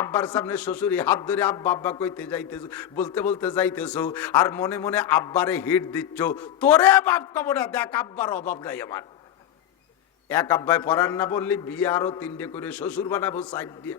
আব্বার সামনে শ্বশুরি হাত ধরে আব্বা আব্বা কইতে যাইতেছ, বলতে বলতে যাইতেছো, আর মনে মনে আব্বারে হিট দিচ্ছ, তোরে বাপ কব না, দেখ আব্বার অভাব নাই আমার। এক আব্বায় পড়ার না বললি বিয়ে আরো 3টে করে শ্বশুর বানাবো সাইড দিয়ে।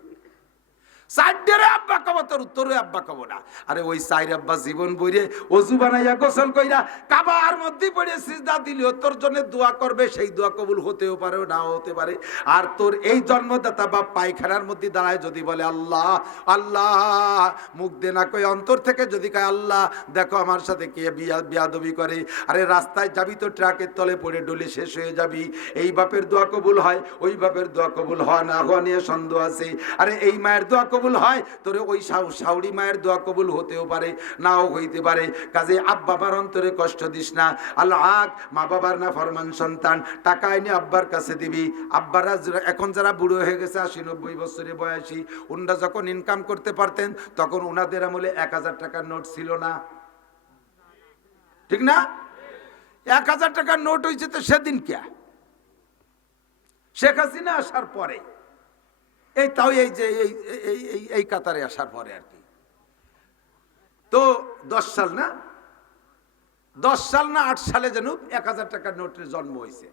আব্বা কব তোর উত্তরে আব্বা কব না। আরে ওই সাইর আব্বা জীবন বইরে অজু বানাইয়া গোসল কইরা কাবার মধ্যে পড়ে সিজদা দিলেও তোর জন্য দোয়া করবে, সেই দোয়া কবুল হতেও পারে নাও হতে পারে। আর তোর এই জন্মদাতা বাপ পায়খানার মধ্যে দাঁড়ায় যদি বলে আল্লাহ আল্লাহ, মুখ দে না কই অন্তর থেকে যদি কয় আল্লাহ দেখো আমার সাথে কে বিয়াদবি করে, আরে রাস্তায় যাবি তো ট্রাকের তলে পড়ে ডলে শেষ হয়ে যাবি। এই বাপের দোয়া কবুল হয়, ওই বাপের দোয়া কবুল হয় না হওয়া নিয়ে সন্দেহ আছে। আরে এই মায়ের দোয়া কবুল হয়, তোর ওই শাউরি মায়ের দোয়া কবুল হতেও পারে নাও হইতে পারে। কাজে আব্বা আমার অন্তরে কষ্ট দিস না। আল্লাহ মা বাবার না ফরমান সন্তান, টাকা এনে আব্বার কাছে দিবি। আব্বারা এখন যারা বুড়ো হয়ে গেছে 80-90 বছরে বয়সী, উনরা যখন ইনকাম করতে পারতেন তখন উনাদের আমলে 1000 টাকার নোট ছিল না, ঠিক না? 1000 টাকার নোট হয়েছে তো সেদিন কে? শেখ হাসিনা আসার পরে, এই তাও এই যে এই কাতারে আসার পরে আর কি। তো 10 সাল না 8 সালে যেন 1000 টাকার নোটের জন্ম হয়েছে।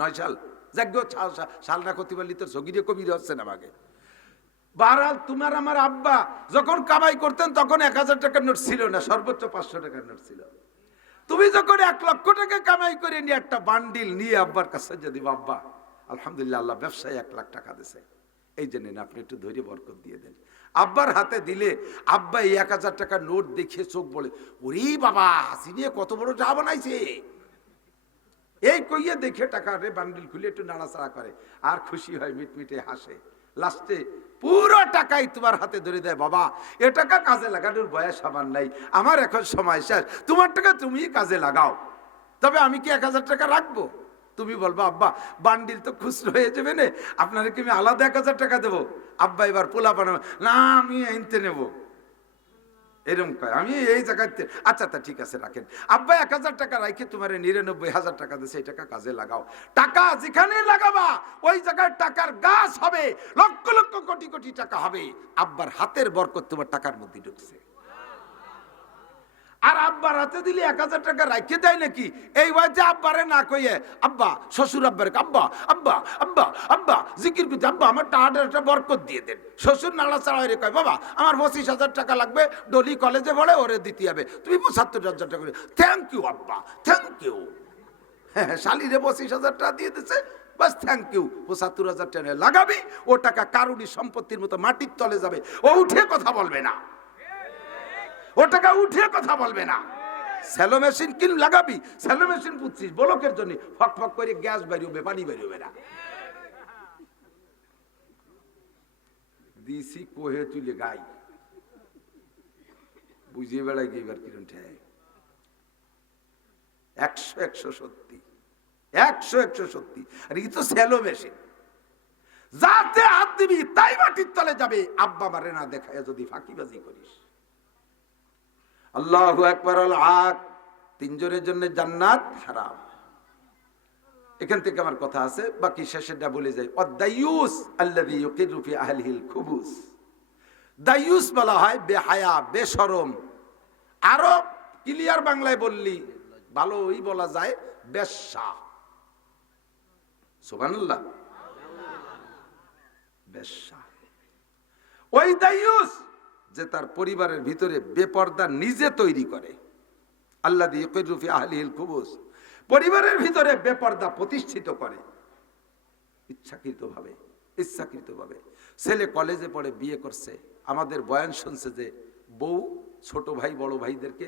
9 সাল যাজ্ঞ সাল না করতে পারলি তোর সগিরে কবির হচ্ছে না আমাকে। বারহাল তোমার আমার আব্বা যখন কামাই করতেন তখন 1000 টাকার নোট ছিল না, সর্বোচ্চ 500 টাকার নোট ছিল। তুমি যখন 1 লক্ষ টাকা কামাই করে নিয়ে একটা বান্ডিল নিয়ে আব্বার কাছে যদি আব্বা আলহামদুলিল্লাহ আল্লাহ ব্যবসায় 1 লাখ টাকা দিছে, এই জন্য আপনি একটু ধৈর্য বরকত দিয়ে দেন। আব্বার হাতে দিলে আব্বা এই 1000 টাকার নোট দেখে চোখ বলে ওরে বাবা হাসিনে কত বড় যা বানাইছে, এই কইয়ে দেখে টাকা রে বান্ডিল খুলে একটু নাড়াচাড়া করে আর খুশি হয়, মিটমিটে হাসে। লাস্টে পুরো টাকাই তোমার হাতে ধরে দেয়, বাবা এ টাকা কাজে লাগানোর বয়স আমার নাই, আমার এখন সময় শেষ, তোমার টাকা তুমি কাজে লাগাও। তবে আমি কি 1000 টাকা রাখবো? তুমি বলবো আব্বা বান্ডিল তো খুচরো হয়ে যাবে না, আপনারা কি আমি আলাদা 1000 টাকা দেবো? আব্বা এবার পোলা বানাবো না, আমি এনতে নেবো, এরকম কয় আমি এই জায়গাতে। আচ্ছা তা ঠিক আছে রাখেন। আব্বা 1000 টাকা রাখে তোমার 99,000 টাকা দিচ্ছে, এই টাকা কাজে লাগাও। টাকা যেখানে লাগাবা ওই জায়গায় টাকার গাছ হবে, লক্ষ লক্ষ কোটি কোটি টাকা হবে। আব্বার হাতের বরকত তোমার টাকার মধ্যে ঢুকছে। আর আব্বার হাতে দিলে 1000 টাকা রাখে দেয় নাকি? এই ওয়াজে আব্বারে না কইয়ে আব্বা শ্বশুর আব্বারে আব্বা আব্বা আব্বা আব্বা জিকির করতে আব্বা আমার টাকাটা বরকত দিয়ে দেন। শ্বশুর নাড়াচাড়া হয়ে কয় বাবা আমার 25,000 টাকা লাগবে, ডলি কলেজে পড়ে, ওরে দিতে হবে, তুমি 75,000 টাকা। থ্যাংক ইউ আব্বা, থ্যাংক ইউ। হ্যাঁ শালিরে 25,000 টাকা দিয়ে দিচ্ছে, বাস থ্যাংক ইউ। 75,000 টাকা লাগাবি, ও টাকা কারুরি সম্পত্তির মতো মাটির তলে যাবে, ও উঠে কথা বলবে না, ও টাকা উঠে কথা বলবে না। স্যালো মেশিন কিন লাগাবি, স্যালো মেশিন পুচ্ছিস বলকের জন্য, ফক ফক করে গ্যাস বেরিয়ে পানি বেরিয়ে না। দিছি কোহে তুলে গাই বুঝিয়ে বেড়াই গিয়ে কিরণ ঠেয় 100 সত্যি, 100 সত্যি। আর এই তো স্যালো মেশিন, যাতে হাত দিবি তাই মাটির তলে যাবে। আব্বা মারে না দেখায় যদি ফাঁকিবাজি করিস। আল্লাহু আকবার। আল-আক, 3 জনের জন্য জান্নাত হারাম। এখান থেকে আমার কথা আছে, বাকি শেষেরটা বলে যাই। অদায়ুস আল্লাযী ইউকিরু ফি আহলিহিল খুবুস। দায়ুস বলা হয় বেহায়া, বেশরম। আরো ক্লিয়ার বাংলায় বললি ভালোই বলা যায় বেশ্যা। সুবহানাল্লাহ, বেশ্যা। ওই দায়ুস যে তার পরিবারের ভিতরে বেপর্দা নিজে তৈরি করে। আল্লাযী ইউকিরু ফি আহলিহিল খুবুস, পরিবারের ভিতরে বেপর্দা প্রতিষ্ঠিত করে ইচ্ছাকৃতভাবে। ছেলে কলেজে পড়ে বিয়ে করছে, আমাদের বয়ান শুনছে যে বউ ছোট ভাই বড় ভাইদেরকে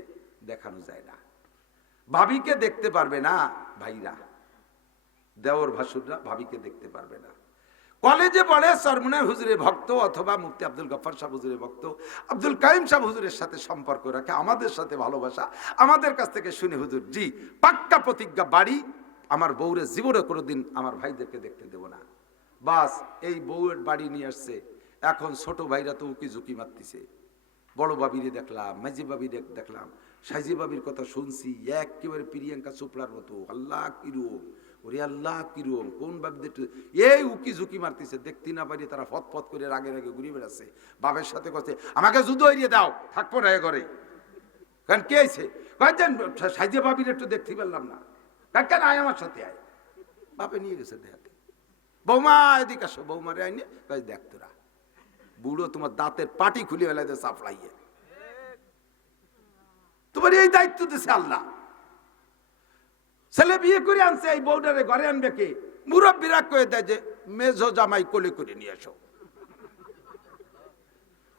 দেখানো যায় না, ভাবিকে দেখতে পারবে না, ভাইরা দেওর ভাসুররা ভাবিকে দেখতে পারবে না। কলেজে পড়ে সরমুনার হুজুরের ভক্ত অথবা মুফতি আব্দুল গফফার সাহেব হুজুরের ভক্ত, আব্দুল কাইম সাহেব হুজুরের সাথে সম্পর্ক রাখে, আমাদের সাথে ভালোবাসা, আমাদের কাছ থেকে শুনে হুজুর জি পাক্কা প্রতিজ্ঞা বাড়ি আমার বউরে জীবনে কোনোদিন আমার ভাইদেরকে দেখতে দেব না। বাস এই বউয়ের বাড়ি নিয়ে আসছে, এখন ছোট ভাইরা তো উকি ঝুঁকি মারতেছে। বড় বাবিরে দেখলাম, মাঝি বাবি দেখলাম, সাইজি বাবির কথা শুনছি একেবারে প্রিয়াঙ্কা চোপড়ার মতো। আল্লাহ কি রূপ, ওরে আল্লাহ কিরম কোন বাপ এই উকি ঝুঁকি মারতেছে, দেখতে না পারি তারা ফত করে রাগে রাগে ঘুরে বেড়াচ্ছে। বাপের সাথে কথা, আমাকে যুদ্ধ এড়িয়ে দাও, থাকবো না এ ঘরে। কারণ কে আইছে? কয়েকজন সাইজে বাবির একটু দেখতে পারলাম না, কেন আয় আমার সাথে আয়। বাপে নিয়ে গেছে দেখাতে, বৌমা এদিকে আসো, বৌমারে আইনে কাজ দেখ তোরা বুড়ো তোমার দাঁতের পাটি খুলে ফেলাইতে চাপড়াইয়ে। তোমার এই দায়িত্ব দিছে আল্লাহ। ছেলে বিয়ে করে আনছে, এই বউটারে ঘরে আনবে কে? মুরব্বীরা কয়ে দেয় যে মেজো জামাই কোলে করে নিয়ে এসো।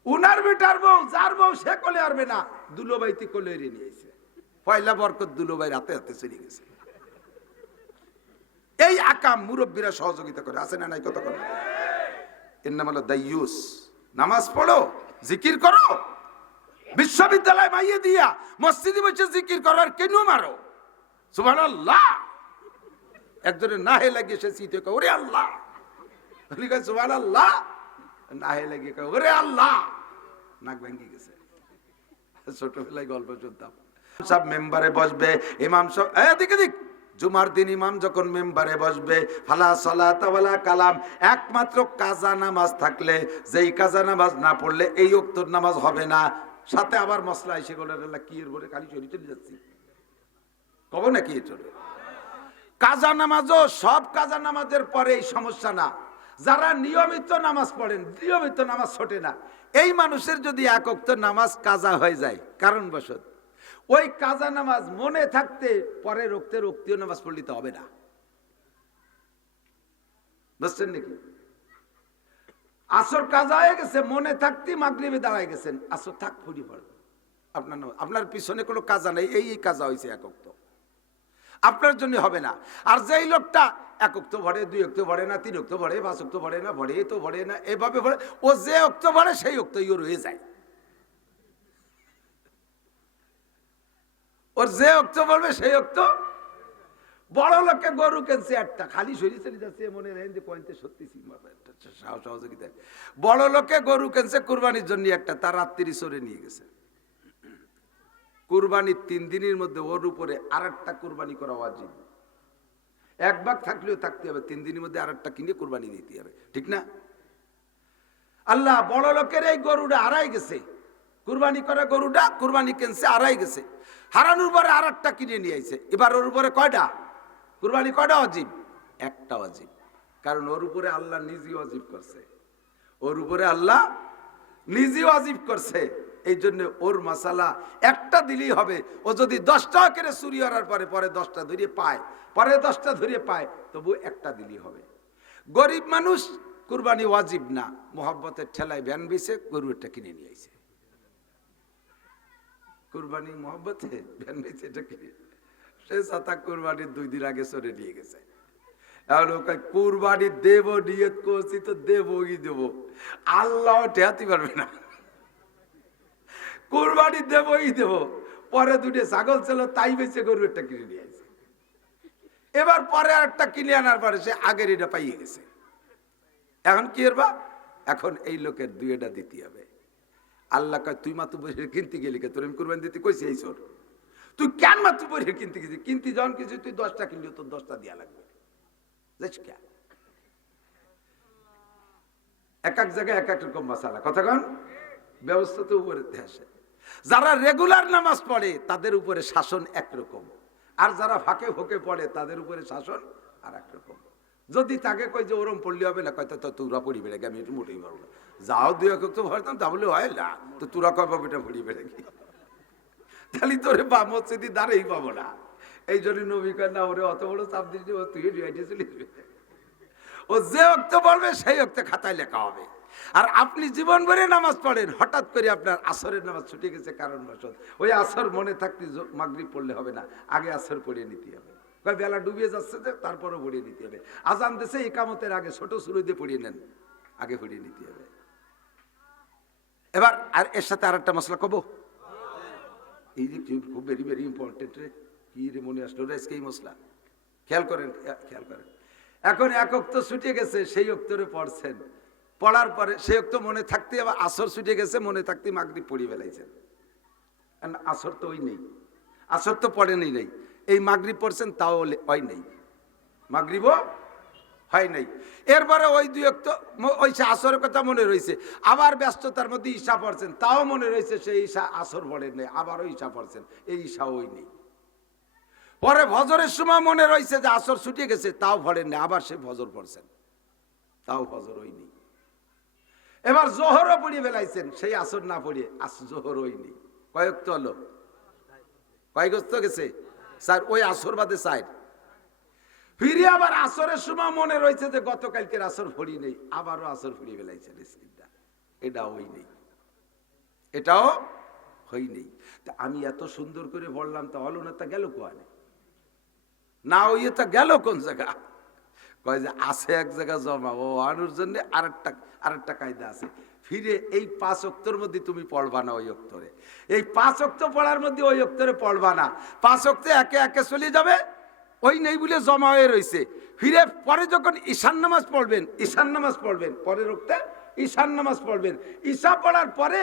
উনার বেটার বউ, যার বউ সে কোলে আরবে না, দুলোবাইতে কোলে নিয়েছে। পয়লা বরকত দুলোবাই হাতে হাতে চলে গেছে। এই আকাম মুরব্বীরা সহযোগিতা করে, আছে না নাই? কত করে এর নাম হলো দাইয়ুস। নামাজ পড়ো, জিকির করো, বিশ্ববিদ্যালয় মাইয়ে দিয়া মসজিদে বসে জিকির করার কেন মারো? সুবহানাল্লাহ। একজনের নাহে লাগিয়ে সে চিতে কয় ওরে আল্লাহ, সুবহানাল্লাহ। নাহে লাগিয়ে কয় ওরে আল্লাহ, নাক ভেঙে গেছে। ছোটবেলায় গল্প শুনতাম, সব মেম্বারে বসবে ইমাম সব এদিকে দিক। জুমার দিন ইমাম যখন মেম্বারে বসবে, ফালা সালাত ওয়ালা কালাম, একমাত্র কাজা নামাজ থাকলে, যেই কাজা নামাজ না পড়লে এই ওয়াক্তের নামাজ হবে না। সাথে আবার মশলা এসে গেল, কি এর বলে খালি চলে যাচ্ছি কব নাকি চলে। কাজা নামাজও সব কাজা নামাজের পরে এই সমস্যা না। যারা নিয়মিত নামাজ পড়েন, নিয়মিত নামাজ ছোটে না, এই মানুষের যদি এক ওয়াক্ত নামাজ কাজা হয়ে যায় কারণবশত, ওই কাজা নামাজ মনে থাকতে পরে রক্তীয় নামাজ পড়লিতে হবে না। বুঝছেন নাকি? আসর কাজা হয়ে গেছে, মনে থাকতে মাগরিবে দাঁড়ায় গেছেন, আসর থাক ফুরি পড়বে আপনার নামাজ, আপনার পিছনে কোনো কাজা নেই, এই কাজা হয়েছে এক ওয়াক্ত, আপনার জন্য হবে না। আর যেই লোকটা এক ওয়াক্ত ভরে, দুই ওয়াক্ত ভরে না, তিন ওয়াক্ত ভরে, পাঁচ ওয়াক্ত ভরে না, ভরে তো ভরে না, এভাবে ভরে, ও যে ওয়াক্ত ভরে সেই ওয়াক্ত ইয়ে রয়ে যায়। ওর যে ওয়াক্ত বলবে সেই ওয়াক্ত। বড় লোকে গরু কেনছে একটা, খালি শরীর চলে যাচ্ছে মনে রাখেন যে পয়েন্টে সত্যি সহযোগিতা। বড় লোকে গরু কেনছে কুরবানির জন্য একটা, তার রাত্রি চড়ে নিয়ে গেছে। কুরবানির 3 দিনের মধ্যে ওর উপরে আর একটা কুরবানি করা ওয়াজিব। এক ভাগ থাকলেও থাকতে হবে, 3 দিনের মধ্যে আর একটা কিনে কুরবানি দিতে হবে, ঠিক না? আল্লাহ বড় লোকের এই গরুটা হারাই গেছে, কুরবানি করা গরুটা কুরবানি কেনছে হারাই গেছে, হারানোর পরে আর একটা কিনে নিয়ে আইছে। এবার ওর উপরে কয়টা কুরবানি, কয়টা ওয়াজিব? একটা ওয়াজিব। কারণ ওর উপরে আল্লাহ নিজে ওয়াজিব করছে, ওর উপরে আল্লাহ নিজে ওয়াজিব করছে। এই জন্য ওর মাসালা একটা দিলেই হবে। ও যদি 10টা করে চুরি করার পরে 10টা ধরে পায়, পরে 10টা ধরে পায়, তবু একটা দিলেই হবে। গরিব মানুষ কুরবানি ওয়াজিব না, মোহাব্বতের ঠেলায় ভ্যান বেছে গরুটা কিনে নিয়ে আইছে। কুরবানি মোহাব্বতে ভ্যান বেছে এটা কিনে, সে সাতা কুরবানির 2 দিন আগে চড়ে নিয়ে গেছে। এখন ওকে কুরবানি দেব নিয়ত করছি তো দেবই দেব, আল্লাহ ঠেয়াতে পারবে না। কুরবানি দেবই দেব, পরে 2টে ছাগল ছিল তাই বেছে গরু একটা কিনে নিয়ে আসে। এবার পরে আর একটা কিনে আনার পরে সে আগের এটা পাইয়ে গেছে। এখন কি এর বা, এখন এই লোকের 2টা দিতে হবে। আল্লাহ কয় তুই মাতু বইরে কিনতে গেলি কে? তোর আমি কুরবানি দিতে কইছি এই চোর, তুই কেন মাতু বইরে কিনতে গেছিস? কিনতে যখন কিছু তুই 10টা কিনলি, তোর 10টা দেওয়া লাগবে। এক এক জায়গায় এক এক রকম মশালা, কথা কন ব্যবস্থা তো উপরে আসে। যারা রেগুলার নামাজ পড়ে তাদের উপরে শাসন একরকম, আর যারা ফাঁকে ফোকে পড়ে তাদের উপরে শাসন আর একরকম। যদি তাকে কই যে ওরম পড়লে হবে না, কয়তো তোরা পড়ি বেড়ে আমি একটু মোটেই পারবো না, যাও 2 এক তো ভরতাম তাহলে হয় না, তো তোরা কয় পাবো এটা পড়ি বেড়ে কি, তাহলে তোরে বা মসজিদে দাঁড়াই পাবো না। এই জন্য নবী কয় না ওরে অত বড় চাপ দিস, তুই ডিউটি চলে যাবে। ও যে ওক্ত বলবে সেই ওক্তে খাতায় লেখা হবে। আর আপনি জীবন ভরে নামাজ পড়েন, হঠাৎ করে আপনার আসরের নামাজ ছুটে গেছে কারণবশত, ওই আসর মনে থাকতে মাগরিব পড়লে হবে না, আগে আসর পড়িয়ে নিতে হবে। বেলা ডুবিয়ে যাচ্ছে যে তারপরও পড়িয়ে নিতে হবে। আজান দেশে ইকামতের আগে ছোট শুরু দিয়ে পড়িয়ে নেন, আগে পড়িয়ে নিতে হবে। এবার আর এর সাথে আর একটা মশলা কব, এই যে খুব ভেরি ভেরি ইম্পর্টেন্ট রে, কি রে মনে আসলো রে আজকে এই মশলা, খেয়াল করেন খেয়াল করেন। এখন এক ওক্ত ছুটে গেছে, সেই ওক্তরে পড়ছেন, পড়ার পরে সেই ওক্ত মনে থাকতে আবার আসর ছুটে গেছে, মনে থাকতে মাগরিব পড়িয়ে ফেলাইছেন। আসর তো ওই নেই, আসর তো পড়েনি নেই, এই মাগরিব পড়ছেন তাও ওই নেই, মাগরিবও হয় নাই। এরপরে ওই দুই ওয়াক্ত ওই আসরের কথা মনে রয়েছে, আবার ব্যস্ততার মধ্যে ঈশা পড়ছেন, তাও মনে রয়েছে সেই ঈশা আসর পড়েন নেই, আবারও ঈশা পড়ছেন, এই ঈশা ওই নেই। পরে ফজরের সময় মনে রয়েছে যে আসর ছুটে গেছে, তাও পড়েন নেই, আবার সে ফজর পড়ছেন, তাও ফজর ওই নেই। এবার জোহরও পড়িয়ে ফেলাইছেন, সেই আসর না পড়িয়ে জোহর ওই নেই। কয়েক তো হলো, কয়েকস্ত গেছে স্যার, ওই আসর বাদে চাই। ফিরে আবার আসরের সময় মনে রয়েছে যে গতকালকের আসর ফড়ি নেই, আবারও আসর ফিরিয়ে ফেলাইছেন স্ক্রিনটা, এটাও ওই নেই, এটাও হই নেই। তা আমি এত সুন্দর করে বললাম, তা হলো না, তা গেল কোয়ানে না, ওই তা গেল কোন জায়গা? কয় যে আছে এক জায়গা জমা, ও আনুর জন্য আরেকটা কায়দা আছে। ফিরে এই 5 ওয়াক্তের মধ্যে তুমি পড়বা না ওই অক্তরে, এই 5 ওয়াক্ত পড়ার মধ্যে ওই অক্তরে পড়বা না। 5 ওয়াক্তে একে একে চলে যাবে, ওই নেই বলে জমা হয়ে রয়েছে। ফিরে পরে যখন ঈশান নামাজ পড়বেন, ঈশান নামাজ পড়বেন, পরের ওক্তে ঈশান নামাজ পড়বেন। ঈশা পড়ার পরে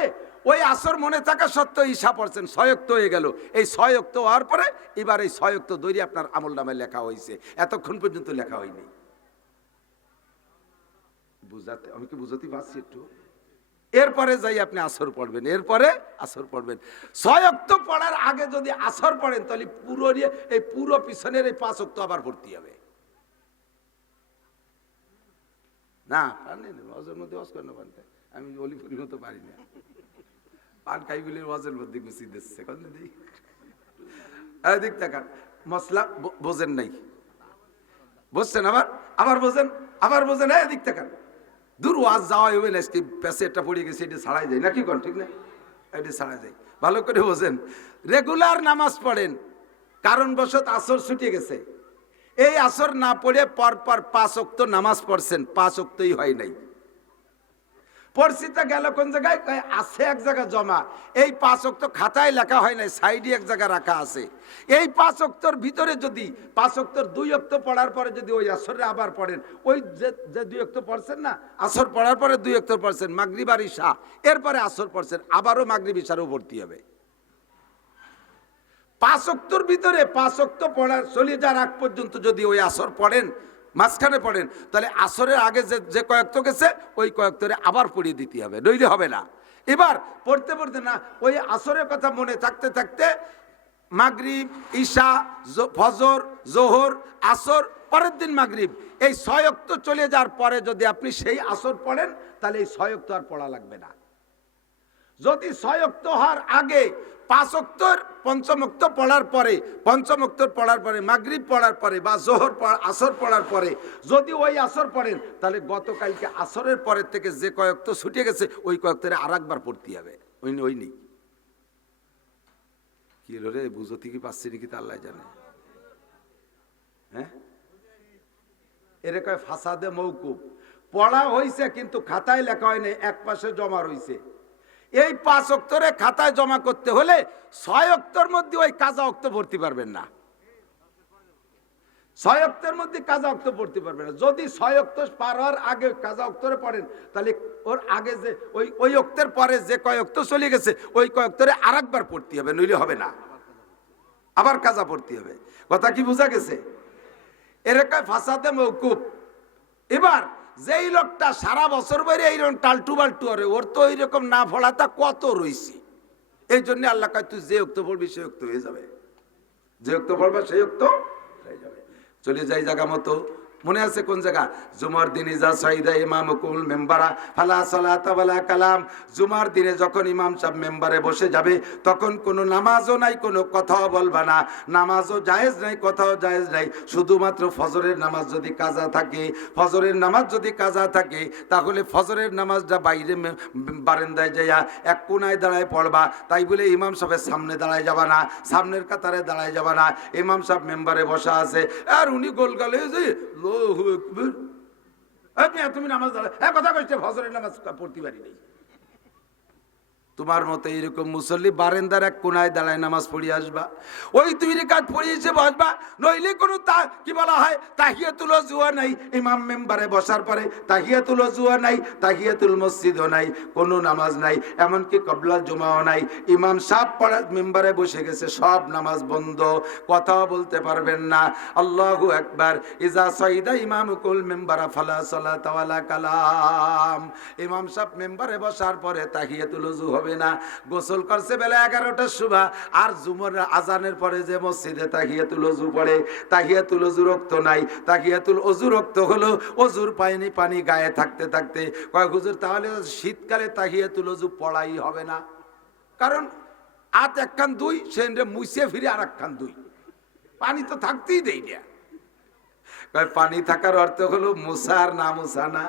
ওই আসর মনে থাকা সত্ত্বেও ঈশা পড়ছেন, 6 ওয়াক্ত হয়ে গেল। এই 6 ওয়াক্ত হওয়ার পরে এবার এই 6 ওয়াক্ত দৈরি আপনার আমল নামায় লেখা হয়েছে, এতক্ষণ পর্যন্ত লেখা হয়নি। বুঝাতে আমি কি বুঝতে পারছি একটু? এরপরে যাই আপনি আসর পড়বেন, এরপরে আসর পড়বেন। 6 ওয়াক্ত পড়ার আগে যদি আসর পড়েন, তাহলে এই পুরো পিছনের এই 5 ওয়াক্ত আবার পড়তে হবে না। ওয়াজের মধ্যে ওয়াজ করেন না, আমি অলিপুরির মতো পারি না, পান খাইগুলির ওয়াজের মধ্যে গুছিয়ে দিচ্ছে কোন দিক। দিক দেখান মশলা বোঝেন নাই, বুঝছেন, আবার বোঝেন, দিক দেখান। দূর ওয়াজ যাওয়া হবে না, পেছে একটা পড়ে গেছে, এটা ছাড়াই যায় নাকি কোন, ঠিক না? এটা ছাড়াই যায়, ভালো করে বোঝেন। রেগুলার নামাজ পড়েন, কারণবশত আসর ছুটে গেছে, এই আসর না পড়ে পরপর 5 ওয়াক্ত নামাজ পড়ছেন, 5 ওয়াক্তই হয় নাই। পরিস্থিতি গেল কোন জায়গায়? আছে এক জায়গা জমা, এই 5 ওয়াক্ত খাতায় লেখা হয় নাই, সাইডে এক জায়গা রাখা আছে। এই 5 ওয়াক্তর ভিতরে যদি 5 ওয়াক্তর 2 ওয়াক্ত পড়ার পরে যদি ওই আসরে আবার পড়েন, ওই যে 2 ওয়াক্ত পড়ছেন না, আসর পড়ার পরে 2 ওয়াক্ত পড়ছেন, মাগরিব আর ঈশা, এরপরে আসর পড়ছেন, আবারও মাগরিব ঈশারও ভর্তি হবে। 5 ওয়াক্তর ভিতরে 5 ওয়াক্ত পড়ার চলে যাওয়ার আগ পর্যন্ত যদি ওই আসর পড়েন, মাঝখানে পড়েন, তাহলে আসরের আগে যে কয়েকত গেছে ওই কয়েকতরে আবার পড়িয়ে দিতে হবে, নইলে হবে না। এবার পড়তে পড়তে না, ওই আসরের কথা মনে থাকতে থাকতে মাগরিব, ঈশা, ফজর, জোহর, আসর, পরের দিন মাগরিব, এই 6 ওয়াক্ত চলে যাওয়ার পরে যদি আপনি সেই আসর পড়েন, তাহলে এই 6 ওয়াক্ত আর পড়া লাগবে না। যদি 6 ওয়াক্ত হওয়ার আগে 5 ওয়াক্তর পঞ্চম ওয়াক্ত পড়ার পরে, পঞ্চম ওয়াক্ত পড়ার পরে, মাগরিব পড়ার পরে বা জোহর আসর পড়ার পরে যদি ওই আসর পড়েন, তাহলে গতকালকে আসরের পরের থেকে যে কয়েকত ছুটে গেছে ওই কয়েকতরে আর একবার পড়তে হবে, ওই নেই। কি রে, বুঝতে কি পাচ্ছি নাকি তা আল্লাহ জানে। হ্যাঁ, এরে কয় ফাসাদে মৌকুফ, পড়া হয়েছে কিন্তু খাতায় লেখা হয়নি, এক পাশে জমা রয়েছে। এই 5 ওয়াক্তরে খাতায় জমা করতে হলে 6 ওয়াক্তর মধ্যে ওই কাজা ওয়াক্ত পড়তে পারবেন না, 6 ওয়াক্তের মধ্যে কাজা ওয়াক্ত পড়তে পারবেন না। যদি 6 ওয়াক্ত পার হওয়ার আগে কাজা ওয়াক্তরে পড়েন, তাহলে ওর আগে যে ওই ওয়াক্তের পরে যে কয় ওয়াক্ত চলে গেছে ওই কয় ওয়াক্তরে আরেকবার পড়তে হবে, নইলে হবে না, আবার কাজা পড়তে হবে। কথা কি বোঝা গেছে? এরকম ফাসাদে মৌকুফ। এবার যেই লোকটা সারা বছর বাইরে এইরকম টালটু বাল্টু করে, ওর তো এইরকম না ফলাতা কত রয়েছে। এই জন্য আল্লাহ কয় তুই যে উক্ত পড়বি সেই উক্ত হয়ে যাবে, যে উক্ত পড়বে সেই উক্ত হয়ে যাবে। চলে যাই জায়গা মতো, মনে আছে কোন জায়গা? জুমার দিনে যা সাইদা ইমামুকুল মেম্বারা ফালা সালাতা ওয়ালা কালাম। জুমার দিনে যখন ইমাম সাহেব মেম্বারে বসে যাবে, তখন কোনো নামাজও নাই, কোনো কথাও বলবা না, নামাজও জায়েজ নাই, কথাও জায়েজ নাই। শুধুমাত্র ফজরের নামাজ যদি কাজা থাকে, ফজরের নামাজ যদি কাজা থাকে, তাহলে ফজরের নামাজটা বাইরে বারান্দায় যাইয়া এক কোনায় দাঁড়ায় পড়বা। তাই বলে ইমাম সাহেবের সামনে দাঁড়ায় যাবা না, সামনের কাতারে দাঁড়ায় যাবা না। ইমাম সাহেব মেম্বারে বসা আছে আর উনি গোলগালে যে তুমি নামাজ দাঁড়ায় কথা কইছে, ফজরের নামাজ পড়তে পারি নাই। তোমার মতো এইরকম মুসল্লি বারেন্দার এক কোনায় দাঁড়ায় নামাজ পড়িয়ে আসবা, ওই 2 রাকাত পড়িয়ে এসে বসবা। নইলে কোনো কি বলা হয়, তাহিয়াতুল ওযুও নাই, ইমাম মেম্বারে বসার পরে তাহিয়াতুল ওযুও নাই, তাহিয়াতুল মসজিদও নাই, কোনো নামাজ নাই, এমনকি কবলা জুমাও নাই। ইমাম সাহেব পড়া মেম্বারে বসে গেছে, সব নামাজ বন্ধ, কথাও বলতে পারবেন না। আল্লাহু আকবার। ইজা সাইদা ইমামুকুল মেম্বারা ফালা সালাতা ওয়ালা কালাম। ইমাম সাহেব মেম্বারে বসার পরে তাহিয়াতুল ওযু হবে না। গোসল করছে বেলা 11টার সময়, আর জুমার আজানের পরে যে মসজিদে তাহিয়াতুল ওযু পড়ে, তাহিয়াতুল ওযু রক্ত নাই। তাহিয়াতুল ওযু রক্ত হলো ওযুর পানি গায়ে থাকতে থাকতে। কয় হুজুর তাহলে শীতকালে তাহিয়াতুল ওযু পড়াই হবে না, কারণ আত একখান 2 সেন্ডে মুছে ফিরে আর একখান 2, পানি তো থাকতেই দেই না। কয় পানি থাকার অর্থ হলো মুসার না মুসা না,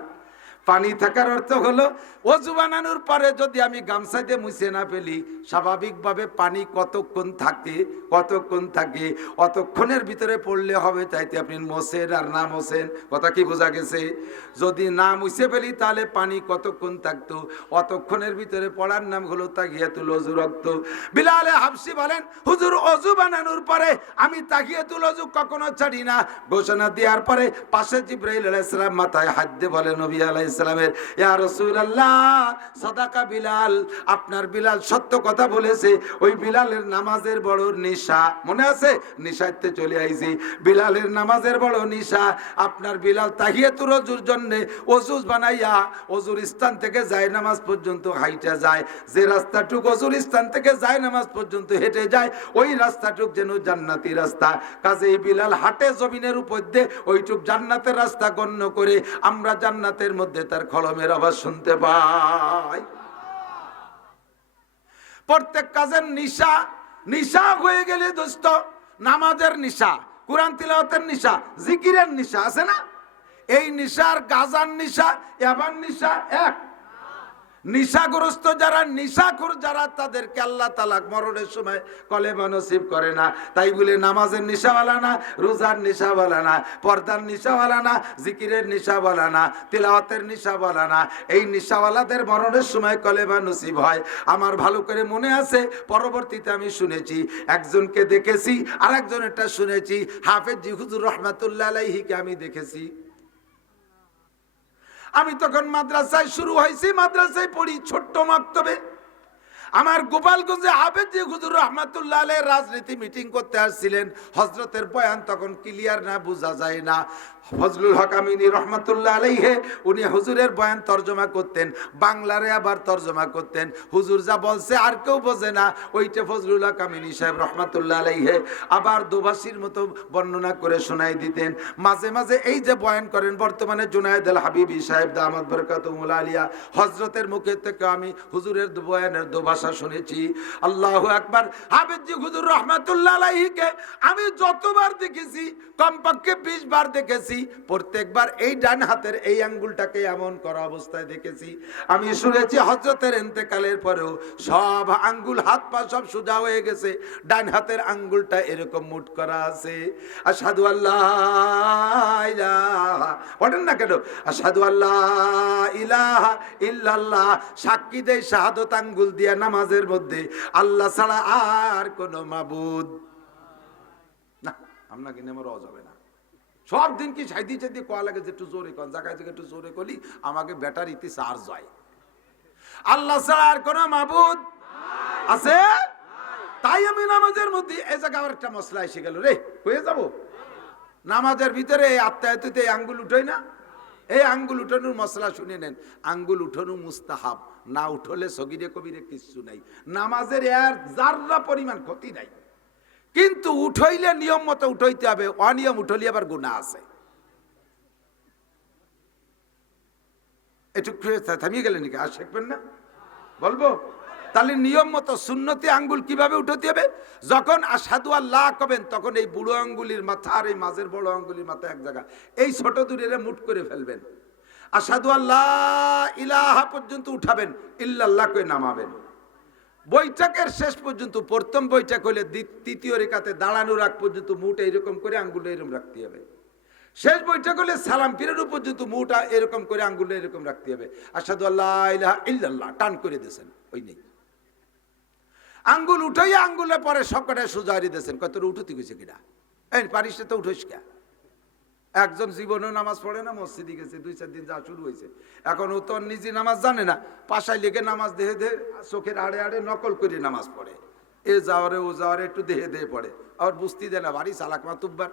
পানি থাকার অর্থ হলো ওযু বানানোর পরে যদি আমি গামছা দিয়ে মুছে না ফেলি, স্বাভাবিকভাবে পানি কতক্ষণ থাকে অতক্ষণের ভিতরে পড়লে হবে। চাইতে আপনি মোছেন আর না মোছেন, কথা কি বোঝা গেছে? যদি না মুছে ফেলি তাহলে পানি কতক্ষণ থাকতো, অতক্ষণের ভিতরে পড়ার নাম হলো তাহিয়াতুল ওযু রক্ত। বিলাল হাবশী বলেন, হুজুর ওযু বানানোর পরে আমি তাহিয়াতুল ওযু কখনো ছাড়ি না। ঘোষণা দেওয়ার পরে পাশে জিবরাইল আলাইহিস সালাম মাথায় হাত দিয়ে বলে, নবী আলাইহিস সালামের, ইয়া রাসূলুল্লাহ সাদাকা বিলাল, আপনার বিলাল সত্য কথা বলেছে। ওই বিলালের নামাজের বড় নিশা, মনে আছে? নিশাতে চলে আইছি, বিলালের নামাজের বড় নিশা। আপনার বিলাল তাহিয়াতুল ওযুর জন্য ওযু বানাইয়া ওযুর স্থান থেকে যায় নামাজ পর্যন্ত হাইটা যায়। যে রাস্তাটুক ওযুর স্থান থেকে যায় নামাজ পর্যন্ত হেঁটে যায়, ওই রাস্তাটুক যেন জান্নাতি রাস্তা। কাজেই বিলাল হাঁটে জমিনের উপর দিয়ে, ওইটুক জান্নাতের রাস্তা গণ্য করে আমরা জান্নাতের মধ্যে তার খলমের আওয়াজ শুনতে পাই। প্রত্যেক কাজের নিশা হয়ে গেলে দোস্ত, নামাজের নিশা, কুরআন তিলাওয়াতের নিশা, জিকিরের নিশা আছে না? এই নিশার গাজার নিশা এবার নিশা এক। নিশাগ্রস্ত যারা, নিশাখোর যারা, তাদেরকে আল্লাহ তাআলা মরণের সময় কলেমা নসিব করে না। তাই বলে নামাজের নিশাওয়ালা না, রোজার নিশাওয়ালা না, পর্দার নিশাওয়ালা না, জিকিরের নিশাওয়ালা না, তিলাওয়াতের নিশাওয়ালা না। এই নিশাওয়ালাদের মরণের সময় কলেমা নসিব হয়। আমার ভালো করে মনে আছে, পরবর্তীতে আমি শুনেছি, একজনকে দেখেছি, আর একজনেরটা শুনেছি। হাফেজ জি হুজুর রহমাতুল্লাহ আলাইহিকে আমি দেখেছি। আমি তখন মাদ্রাসায় শুরু হয়েছি, মাদ্রাসায় পড়ি, ছোট্ট মাক্তবে। আমার গোপালগঞ্জে হাফেজ জি হুজুর রহমাতুল্লাহ আলাইহি রাজনীতি মিটিং করতে আসছিলেন। হযরতের বয়ান তখন ক্লিয়ার না, বোঝা যায় না। ফজলুল হক আমিনী রহমাতুল্লাহ আলাইহি উনি হুজুরের বয়ান তর্জমা করতেন, বাংলারে আবার তর্জমা করতেন। হুজুর যা বলছে আর কেউ বোঝে না, ওইটা ফজলুল হক আমিনী সাহেব রহমাতুল্লাহ আলাইহি আবার দোভাষীর মতো বর্ণনা করে শোনাই দিতেন। মাঝে মাঝে এই যে বয়ান করেন বর্তমানে জুনায়েদ আল হাবিবি সাহেব দামাত বরকাতুহুল আলিয়া, হযরতের মুখে থেকে আমি হুজুরের বয়ানের দোভাষা শুনেছি। আল্লাহু আকবার। হাফেজ জি হুজুর রহমাতুল্লাহ আলাইহিকে আমি যতবার দেখেছি, কমপক্ষে 20 বার দেখেছি। প্রত্যেকবার এই ডান হাতের এই আঙ্গুলটাকে এমন করা অবস্থায় দেখেছি। আমি শুনেছি হযরতের ইন্তেকালের পরেও সব আঙ্গুল, হাত পা সব সোজা হয়ে গেছে, ডান হাতের আঙ্গুলটা এরকম মুট করা আছে। আশহাদু আল্লাহ ইলাহা, বলেন না কেন? আশহাদু আল্লাহ ইলাহা ইল্লাল্লাহ, সাক্ষী দেয় শাহাদত আঙ্গুল দিয়া নামাজের মধ্যে আল্লাহ ছাড়া আর কোন মাবুদ না। আপনাকে নেমে রওয়া যাবে না। সব দিন কি সাইদি চাইদি কোয়া লাগে যে একটু জোরে কন, জায়গায় থেকে একটু জোরে করি, আমাকে ব্যাটারিতে চার্জ হয়। আল্লাহ ছাড়া আর কোন মাবুদ আছে? তাই আমি নামাজের মধ্যে এই জায়গায় আমার একটা মশলা এসে গেল রে, হয়ে যাব। নামাজের ভিতরে আত্মায়তুতে আঙ্গুল উঠোই না, এই আঙ্গুল উঠানোর মশলা শুনে নেন। আঙ্গুল উঠানো মুস্তাহাব, না উঠলে সগিরে কবিরে কিচ্ছু নাই। নামাজের এর যাররা পরিমাণ ক্ষতি নাই, কিন্তু উঠাইলে নিয়ম মতো উঠাইতে হবে, অনিয়ম উঠলে আবার গুনাহ আছে। একটু থামিয়ে গেলেন নাকি? আর শিখবেন না? বলবো তাহলে নিয়ম মতো সুন্নতি আঙ্গুল কিভাবে উঠাতে হবে? যখন আশহাদু আল্লাহ কবেন, তখন এই বুড়ো আঙ্গুলির মাথা আর এই মাঝের বড় আঙ্গুলির মাথা এক জায়গা, এই ছোট দূরে মুট করে ফেলবেন। আশহাদু আল্লাহ ইলাহা পর্যন্ত উঠাবেন, ইল্লাল্লাহ কই নামাবেন। বৈঠকের শেষ পর্যন্ত, প্রথম বৈঠক হলে তৃতীয় রেখাতে দাঁড়ানোর আগ পর্যন্ত মুঠ এইরকম করে আঙ্গুল এরকম রাখতে হবে। শেষ বৈঠক হলে সালাম ফিরানো পর্যন্ত মুঠা এরকম করে আঙ্গুল এরকম রাখতে হবে। আশহাদু আল্লাহ ইলাহা ইল্লাল্লাহ টান করে দিয়েছেন, ওই নেই। আঙ্গুল উঠাইয়া আঙ্গুলে পরে সব কটায় সোজা হারিয়ে দিয়েছেন, কত উঠতে গেছে কিনা, এই পারিস তো উঠোস কে। একজন জীবনেও নামাজ পড়ে না, মসজিদে গেছে 2-4 দিন যা শুরু হয়েছে, এখন ও তো নিজে নামাজ জানে না, পাশায় লেগে নামাজ দেহে দেহে চোখের আড়ে আড়ে নকল করে নামাজ পড়ে, এ যাওয়ারে ও যাওয়ারে একটু দেহে দেহে পড়ে, আবার বুঝতে দেয় না, ভারী চালাক মাতুব্বার,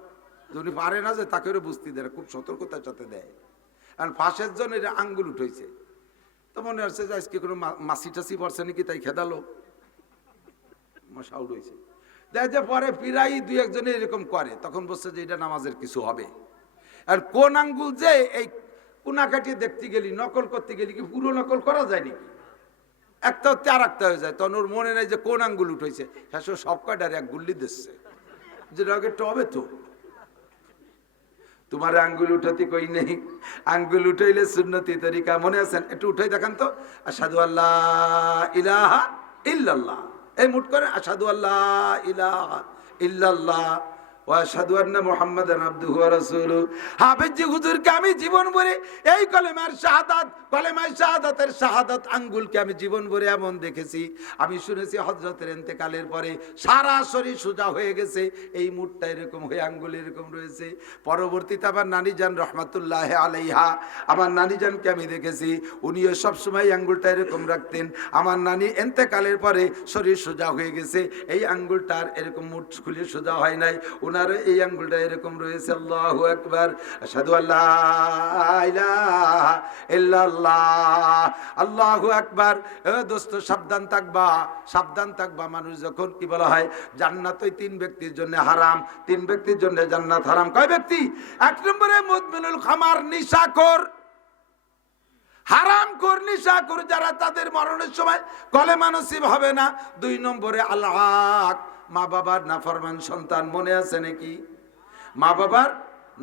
যদি পারে না যে তাকে বুঝতে দেয় না, খুব সতর্কতার সাথে দেয়। আর পাশের জন এর আঙ্গুল উঠেছে, তো মনে হচ্ছে যে আজকে কোনো মাসি টাসি পড়ছে নাকি, তাই খেদালো মশা উঠেছে। দেখ যে পরে প্রায় 2-1 এরকম করে, তখন বলছে যে এটা নামাজের কিছু হবে। আর কোন আঙ্গুল যে এই কোনা কাটিয়ে দেখতে গেলি, নকল করতে গেলি, কি পুরো নকল করা যায় নাকি, একটা হচ্ছে আর একটা হয়ে যায়, তখন ওর মনে নেই যে কোন আঙ্গুল উঠেছে, হ্যাঁ সব কয়টার এক গুল্লি দিচ্ছে, যেটা আগে টবে তো তোমার আঙ্গুল উঠাতে কই নেই, আঙ্গুল উঠাইলে সুন্নতি তরিকা, মনে আছেন? একটু উঠাই দেখান তো, আশহাদু আল্লাহ ইলাহা ইল্লাল্লাহ, এই মুঠ করে আশহাদু আল্লাহ ইলাহা ইল্লাল্লাহ ওয়া আশহাদু আন্না মুহাম্মাদান আবদুহু ওয়া রাসূলুহু। হাফেজ হুজুরকে আমি জীবন ভরে এই কলেমার শাহাদাত, কলেমায় শাহাদাতের শাহাদাত আঙ্গুলকে আমি জীবন ভরে এমন দেখেছি, আমি শুনেছি হযরতের ইন্তেকালের পরে সারা শরীর সোজা হয়ে গেছে, এই মুঠটা এরকম হয়ে আঙ্গুল এরকম রয়েছে। পরবর্তীতে আমার নানি জান রহমাতুল্লাহ আলাইহা, আমার নানি জানকে আমি দেখেছি, উনিও সবসময় আঙ্গুলটা এরকম রাখতেন। আমার নানি ইন্তেকালের পরে শরীর সোজা হয়ে গেছে, এই আঙ্গুলটার এরকম মুঠ খুলে সোজা হয় নাই, ওনার এই আঙ্গুলটা এরকম রয়েছে। আল্লাহু আকবার, আশহাদু আল্লাহ ইলাহা ইল্লাল্লাহ, আল্লাহু আকবার। এ দোস্ত সাবধান থাকবা, সাবধান থাকবা। মানুষ যখন কি বলা হয় জান্নাত ওই 3 ব্যক্তির জন্য হারাম, 3 ব্যক্তির জন্য জান্নাত হারাম। কয় ব্যক্তি? 1 নম্বরে মুদমিনুল খামার, নিশাখোর, হারাম কর, নিশাখোর যারা, তাদের মরণের সময় কলেমা নসিব হবে না। 2 নম্বরে আল্লাহ, মা বাবার নাফরমান সন্তান, মনে আছে নাকি? মা বাবার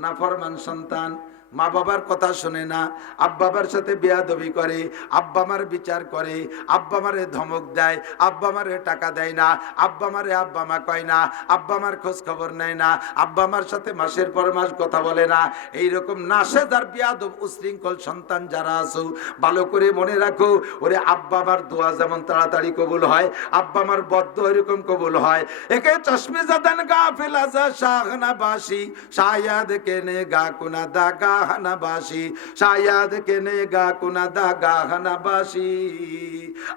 নাফরমান সন্তান, মা বাবার কথা শোনে না, আব্বা মার সাথে বেয়াদবি করে, আব্বা মার বিচার করে, আব্বা মারে ধমক দেয়, আব্বা মারে টাকা দেয় না, আব্বা মারে আব্বা মা কয় না, আব্বা মার খোঁজ খবর নেয় না, আব্বা মার সাথে মাসের পর মাস কথা বলে না। এইরকম নাশেদার বেয়াদব উশৃঙ্খল সন্তান যারা আছো, ভালো করে মনে রাখো, ওরে আব্বা মার দোয়া যেমন তাড়াতাড়ি কবুল হয়, আব্বা মার বদদোয়া এরকম কবুল হয়। একে চশমে জাদান গাফিল আজা শাহনা বাসি, শায়াদ কেনে গা কুনা দাগা হানাবাসী, শায়াদ কেনেগা কুনাদা গাহানাবাসী।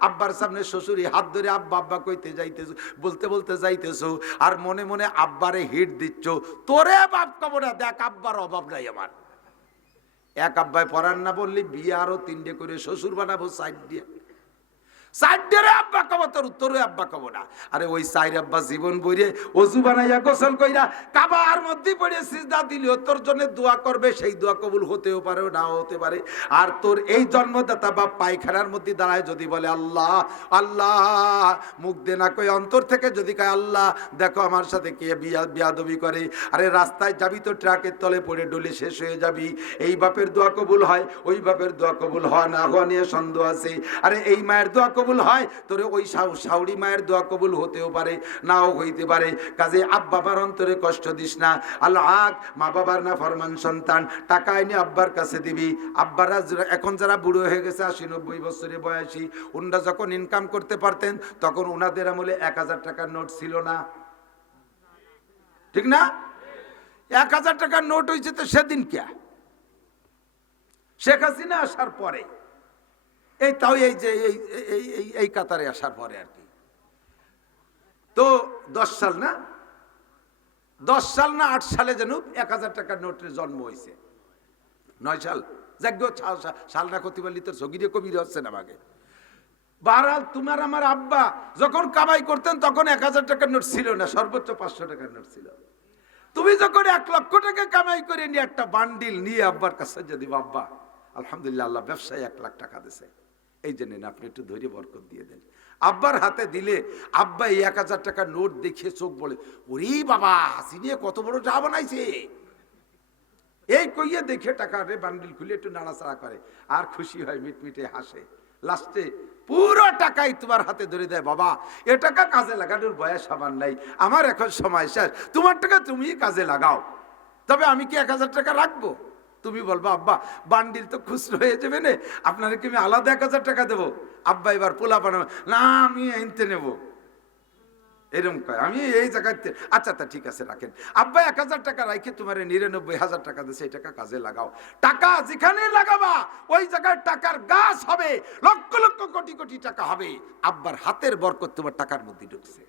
আব্বার সামনে শ্বশুরি হাত ধরে আব্বা আব্বা কইতে যাইতেছো, বলতে বলতে যাইতেছো, আর মনে মনে আব্বারে হিট দিচ্ছ, তোরে বাপ কবর না, দেখ আব্বার অভাব নাই আমার। এক আব্বায় পড়ার না বললি বিয়ে আরো 3টে করে শ্বশুর বানাবো সাইড দিয়ে, সাইডের আব্বা কব, তোর উত্তরে আব্বা কব না। আরে ওই সাইর আব্বা জীবন বইরে ওযু বানাইয়া গোসল কইরা কাবার মধ্যে পড়ে সিজদা দিলেও তোর জন্য দোয়া করবে, সেই দোয়া কবুল হতেও পারে নাও হতে পারে। আর তোর এই জন্মদাতা বাপ পায়খানার মধ্যে দাঁড়ায় যদি বলে আল্লাহ আল্লাহ, মুখ দে না কই অন্তর থেকে যদি কয় আল্লাহ দেখো আমার সাথে কে বিয়াদবি করে, আরে রাস্তায় যাবি তো ট্রাকের তলে পড়ে ডলে শেষ হয়ে যাবি। এই বাপের দোয়া কবুল হয়, ওই বাপের দোয়া কবুল হয় না হওয়া নিয়ে সন্দেহ আছে। আরে এই মায়ের দোয়া কবুল হয়, তোরে ওই শাউরি মায়ের দোয়া কবুল হতেও পারে নাও হইতে পারে। কাজে আব্বা মার অন্তরে কষ্ট দিস না। আল্লাহ, মা বাবার না ফরমান সন্তান, টাকা এনে আব্বার কাছে দিবি। আব্বারা এখন যারা বুড়ো হয়ে গেছে 80-90 বছরে বয়সী, ওনারা যখন ইনকাম করতে পারতেন তখন ওনাদের আমলে 1000 টাকার নোট ছিল না, ঠিক না? 1000 টাকার নোট হয়েছে তো সেদিন কে, শেখ হাসিনা আসার পরে, এই তাও এই যে এই কাতারে আসার পরে আর কি। তো 10 সাল না 8 সালে যেন 1000 টাকার নোটের জন্ম হয়েছে। 9 সাল যাজ্ঞ সাল না করতে পারলি তোর সগিরে কবির হচ্ছে না আমাকে। বারাল তোমার আমার আব্বা যখন কামাই করতেন তখন 1000 টাকার নোট ছিল না, সর্বোচ্চ 500 টাকার নোট ছিল। তুমি যখন 1 লক্ষ টাকা কামাই করে নিয়ে একটা বান্ডিল নিয়ে আব্বার কাছে যদি আব্বা আলহামদুলিল্লাহ আল্লাহ ব্যবসায় 1 লাখ টাকা দিছে, এই জন্য আপনি একটু ধৈর্য বরকত দিয়ে দেন। আব্বার হাতে দিলে আব্বা এই 1000 টাকার নোট দেখিয়ে চোখ বলে, ওরে বাবা হাসিনে কত বড় টাকা বানাইছে, এই কইয়ে দেখে টাকা বান্ডিল খুলে একটু নাড়াচাড়া করে আর খুশি হয়, মিটমিটে হাসে। লাস্টে পুরো টাকাই তোমার হাতে ধরে দেয়, বাবা এ টাকা কাজে লাগানোর বয়স আমার নাই, আমার এখন সময় শেষ, তোমার টাকা তুমি কাজে লাগাও, তবে আমি কি 1000 টাকা রাখবো? তুমি বলবো আব্বা বান্ডিল তো খুচরো হয়ে যাবে না, আপনারা কি আমি আলাদা 1000 টাকা দেবো? আব্বা এবার পোলা বানাবো না, আমি এনতে নেবো। এরকম কয় আমি এই জায়গাতে, আচ্ছা তা ঠিক আছে রাখেন। আব্বা 1000 টাকা রাখে তোমার 99,000 টাকা দিচ্ছে, এই টাকা কাজে লাগাও। টাকা যেখানে লাগাবা ওই জায়গায় টাকার গাছ হবে, লক্ষ লক্ষ কোটি কোটি টাকা হবে। আব্বার হাতের বরকত তোমার টাকার মধ্যে ঢুকছে।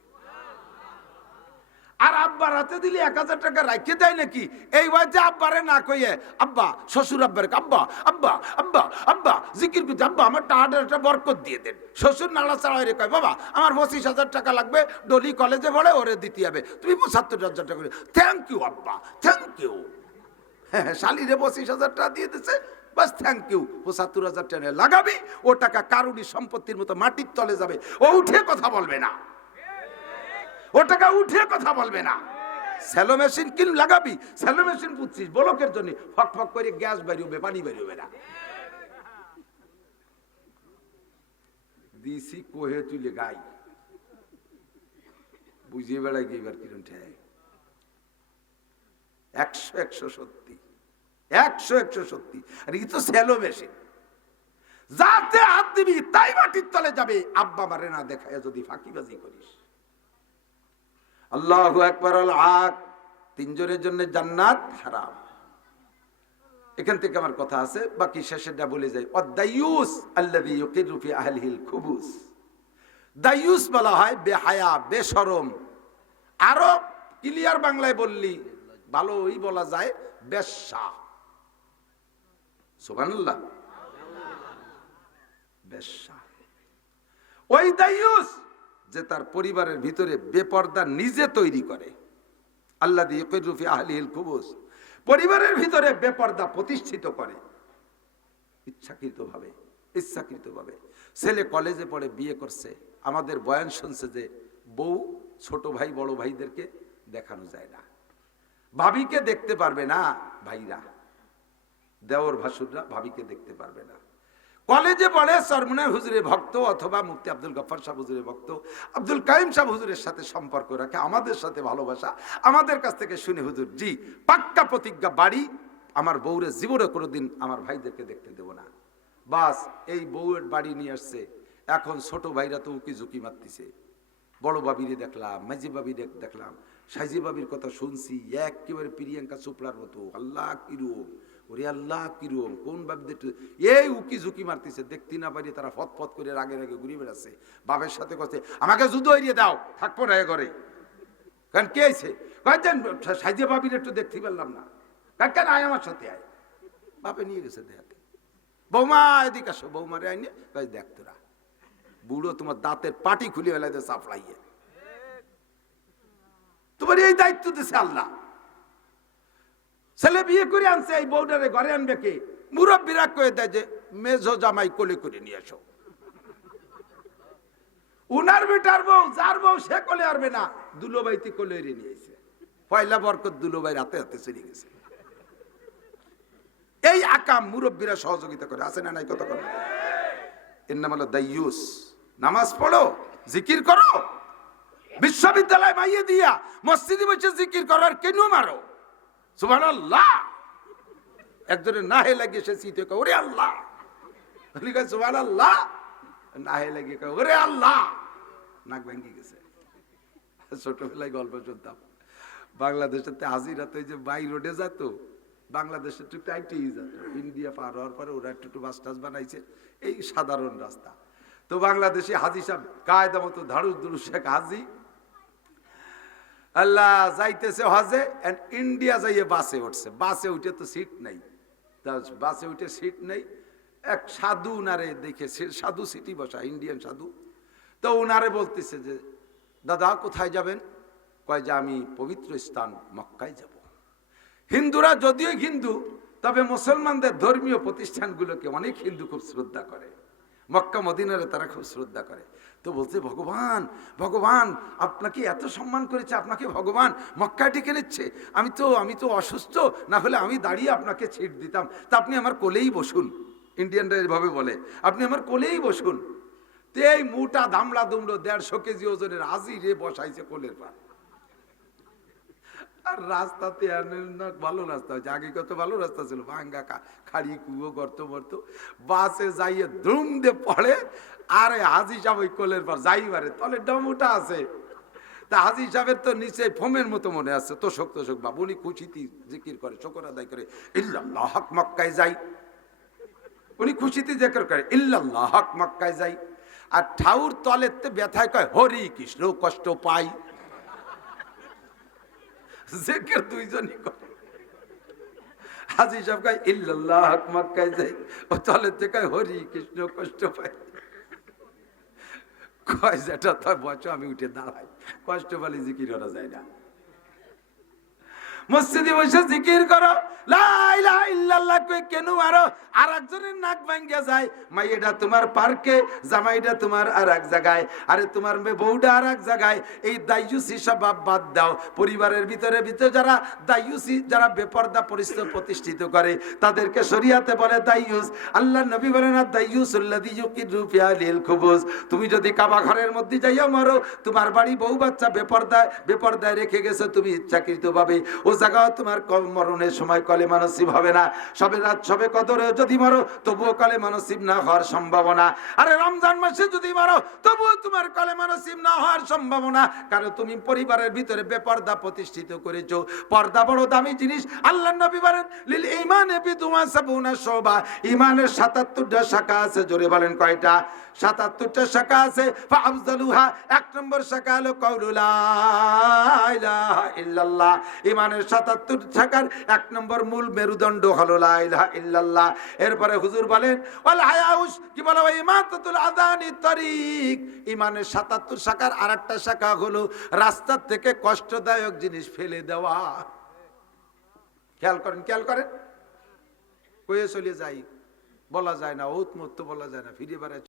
আর আব্বার হাতে দিলে 1000 টাকা রাখতে দেয় নাকি? এই যে আব্বারে না কইয়ে আব্বা, শ্বশুর আব্বারে আব্বা আব্বা আব্বা আব্বা জিকির করতে, আব্বা আমার টাকাটা বরকত দিয়ে দেন। শ্বশুর নাড়াচাড়া রে কয় বাবা আমার 25,000 টাকা লাগবে, ডলি কলেজে পড়ে, ওরে দিতে হবে, তুমি 75,000 টাকা। থ্যাংক ইউ আব্বা, থ্যাংক ইউ। হ্যাঁ, শালিরে 25,000 টাকা দিয়ে দিচ্ছে, বাস থ্যাংক ইউ। 75,000 টাকা লাগাবি, ও টাকা কারুরই সম্পত্তির মতো মাটির তলে যাবে, ও উঠে কথা বলবে না, ও টাকা উঠে কথা বলবে না। স্যালো মেশিন কিন লাগাবি, স্যালো মেশিন পুচ্ছিস বলকের জন্য, ফক ফক করে গ্যাস বেরিয়ে পানি বেরিয়ে না। দিছি কোহে তুলে গাই বুঝিয়ে বেড়াই গিয়ে কিরম ঠেয় 100 সত্যি, 100 সত্যি। আর এই তো স্যালো মেশিন, যাতে হাত দিবি তাই মাটির তলে যাবে। আব্বা মারে না দেখায় যদি ফাঁকিবাজি করিস। আল্লাহু আকবার। আল-আক, তিনজনের জন্য জান্নাত হারাম। এখান থেকে আমার কথা আছে, বাকি শেষেরটা বলে যাই। অদায়ুস আল্লাযী ইউকিরু ফি আহলিহিল খুবুস। দায়ুস বলা হয় বেহায়া, বেশরম। আরো ক্লিয়ার বাংলায় বললি ভালোই বলা যায় বেশ্যা। সুবহানাল্লাহ, বেশ্যা। ওই দায়ুস যে তার পরিবারের ভিতরে বেপর্দা নিজে তৈরি করে। আল্লাযী ইউকিরু ফি আহলিহিল খুবুস, পরিবারের ভিতরে বেপর্দা প্রতিষ্ঠিত করে ইচ্ছাকৃতভাবে। ছেলে কলেজে পড়ে, বিয়ে করছে, আমাদের বয়ান শুনছে যে বউ ছোট ভাই বড় ভাইদেরকে দেখানো যায় না, ভাবিকে দেখতে পারবে না, ভাইরা দেওর ভাসুররা ভাবিকে দেখতে পারবে না। কলেজে পড়ে সরমুনার হুজুরের ভক্ত অথবা মুফতি আব্দুল গফফার সাহেব হুজুরের ভক্ত, আব্দুল কাইম সাহেব হুজুরের সাথে সম্পর্ক রাখে, আমাদের সাথে ভালোবাসা, আমাদের কাছ থেকে শুনে হুজুর জি পাক্কা প্রতিজ্ঞা, বাড়ি আমার বউরে জীবনে কোনোদিন আমার ভাইদেরকে দেখতে দেব না। বাস এই বউয়ের বাড়ি নিয়ে আসছে। এখন ছোট ভাইরা তো উকি ঝুঁকি মারতেছে, বড় বাবিরে দেখলাম, মাঝি বাবি দেখলাম, সাইজি বাবির কথা শুনছি একেবারে প্রিয়াঙ্কা চোপড়ার মতো। আল্লাহ কিরম, ওরে আল্লাহ কিরম, কোন বাবিদের এই উকি ঝুঁকি মারতেছে, দেখতে না পারি তারা ফত করে রাগে রাগে ঘুরে বেড়াচ্ছে। বাপের সাথে কথা আমাকে যুদ্ধ এড়িয়ে দাও, থাকবো না ঘরে। কারণ কে আছে কয়েকজন সাইজি বাবির একটু দেখতে পারলাম না, কেন আয় আমার সাথে আয়। বাপে নিয়ে গেছে দেখাতে, বৌমা এদিকে আসো, বৌমারে আইনে দেখ তোরা বুড়ো তোমার দাঁতের পাটি খুলে ফেলাইতে সাফলাইয়ে, তোমার এই দায়িত্ব দিছে আল্লাহ। ছেলে বিয়ে করে আনছে, এই বউটারে ঘরে আনবে কে? মুরব্বীরা কয়ে দেয় যে মেজো জামাই কোলে করে নিয়ে আসো। উনার বেটার বউ, যার বউ সে কোলে আরবে না, দুলোবাইতে কোলে নিয়েছে। পয়লা বরকত দুলোবাই রাতে হাতে চলে গেছে। এই আকাম মুরব্বীরা সহযোগিতা করে, আছে না নাই কথা বলে? এর নাম হলো দায়ুস। নামাজ পড়ো, জিকির করো, বিশ্ববিদ্যালয় মাইয়ে দিয়া মসজিদে বসে জিকির করার কেন মারো। সুবহানাল্লাহ। একজনের নাহে লাগিয়ে সে চিতে কয় ওরে আল্লাহ, সুবহানাল্লাহ। নাহে লাগিয়ে কয় ওরে আল্লাহ, নাক ভেঙে গেছে। ছোটবেলায় গল্প শুনতাম, বাংলাদেশের হাজিরাতে যে বাই রোডে যেত, বাংলাদেশের একটু টাইটেই যেত, ইন্ডিয়া পার হওয়ার পরে ওরা একটু বাস টাস বানাইছে, এই সাধারণ রাস্তা। তো বাংলাদেশি হাজি সাহেব কায়দা মতো ধাড়ুস দুরুস শেখ হাজি আল্লাহ যাইতেছে হজে, ইন্ডিয়া যাইয়ে বাসে উঠছে। বাসে উঠে তো সিট নাই, বাসে উঠে সিট নেই। এক সাধু উনারে দেখে, সাধু সিটি বসা, ইন্ডিয়ান সাধু। তো উনারে বলতেছে যে দাদা কোথায় যাবেন? কয় যে আমি পবিত্র স্থান মক্কায় যাব। হিন্দুরা যদিও হিন্দু, তবে মুসলমানদের ধর্মীয় প্রতিষ্ঠানগুলোকে অনেক হিন্দু খুব শ্রদ্ধা করে, মক্কা মদিনারে তারা খুব শ্রদ্ধা করে। তো বলছে ভগবান, ভগবান আপনাকে এত সম্মান করেছে, আপনাকে ভগবান মক্কায় ডেকে নিচ্ছে। আমি তো অসুস্থ, না হলে আমি দাঁড়িয়ে আপনাকে ছিট দিতাম, তা আপনি আমার কোলেই বসুন। ইন্ডিয়ানরা এভাবে বলে, আপনি আমার কোলেই বসুন। তো এই মোটা দামড়া দুমড়ো 150 কেজি ওজনের হাজিরে বসাইছে কোলের পা। আর রাস্তাতে ভালো রাস্তা হয়েছে, আগে কত ভালো রাস্তা ছিল, ভাঙ্গা খাড়ি কুয়ো গর্ত মর্ত। বাসে যাইয়ে ধুম দিয়ে পড়ে, আরে হাজি সাহেব ওই কোলের পর যাইবারে তলে ডমুটা আছে, তা হাজি সাহেবের তো নিচে ফোমের মতো মনে আছে, তোষক তোষক বাবু, উনি খুশিতে জিকির করে, শকর আদায় করে, ইল্লাল্লাহ হক মক্কায় যাই। উনি খুশিতে জিকির করে ইল্লাল্লাহ হক মক্কায় যাই। আর ঠাউর তলেতে ব্যথায় কয় হরি কৃষ্ণ কষ্ট পাই। জিকির দুইজনই করে। হাজি সাহেব কয় ইল্লাল্লাহ হক মক্কায় যাই, ও তলেতে কয় হরি কৃষ্ণ কষ্ট পাই। কয় যেটা তো বসো, আমি উঠে দাঁড়াই, কষ্ট পালি জিকির করা যায় না। মসজিদে বসে জিকির করো লা ইলাহা ইল্লাল্লাহ কই কেন আরো আর একজনের নাক ভাঙ্গা যায়। মাইয়েটা তোমার পার্কে, জামাইটা তোমার আর এক জায়গায়, আরে তোমার বউটা আর এক জায়গায়। এই দায়ুসি স্বভাব বাদ দাও। পরিবারের ভিতরে যারা দায়ুসি, যারা বেপরদা প্রতিষ্ঠিত করে, তাদেরকে শরিয়াতে বলে দায়ুস। আল্লাহ নবী বলেন না দায়ুসুল্লাযী ইউকিদু ফি আলিল খুবুজ। তুমি যদি কাবা ঘরের মধ্যে যাইয়া মরো, তোমার বাড়ি বউ বাচ্চা বেপরদায় রেখে গেছে, তুমি ইচ্ছাকৃতভাবে, ও জায়গায় তোমার মরণের সময় কলেমা নসিব হবে না। সবে রাত সবে কদরে যদি মরো, তবুও কলেমা নসিব না হওয়ার সম্ভাবনা। আরে রমজান মাসে যদি মরো, তবুও তোমার কলেমা নসিব না হওয়ার সম্ভাবনা, কারণ তুমি পরিবারের ভিতরে বেপরদা প্রতিষ্ঠিত করেছো। পর্দা বড় দামি জিনিস। আল্লাহ নবী বলেন লিল ঈমানে বিদুয়া সাবুনা শুবা, ঈমানের ৭৭টা শাখা আছে। জোরে বলেন কয়টা? ৭৭টা শাখা আছে। ফাআফযালুহা, এক নম্বর শাখা হলো কাউলু লা ইলাহা ইল্লাল্লাহ। ঈমানের ৭৭ শাখার এক নম্বর মূল মেরুদণ্ড হলো লা ইলাহা ইল্লাল্লাহ। এরপরে হুজুর বলেন ওয়াল হায়াউস, কি বলা হয়, ইমাতাতুল আযানি তরিক। ঈমানের ৭৭ শাখার আরেকটা শাখা হলো রাস্তার থেকে কষ্টদায়ক জিনিস ফেলে দেওয়া। খেয়াল করেন, কয়ে চলে যাই, বলা যায় না, ঔত মত বলা যায় না, ফিরে বেড়ায়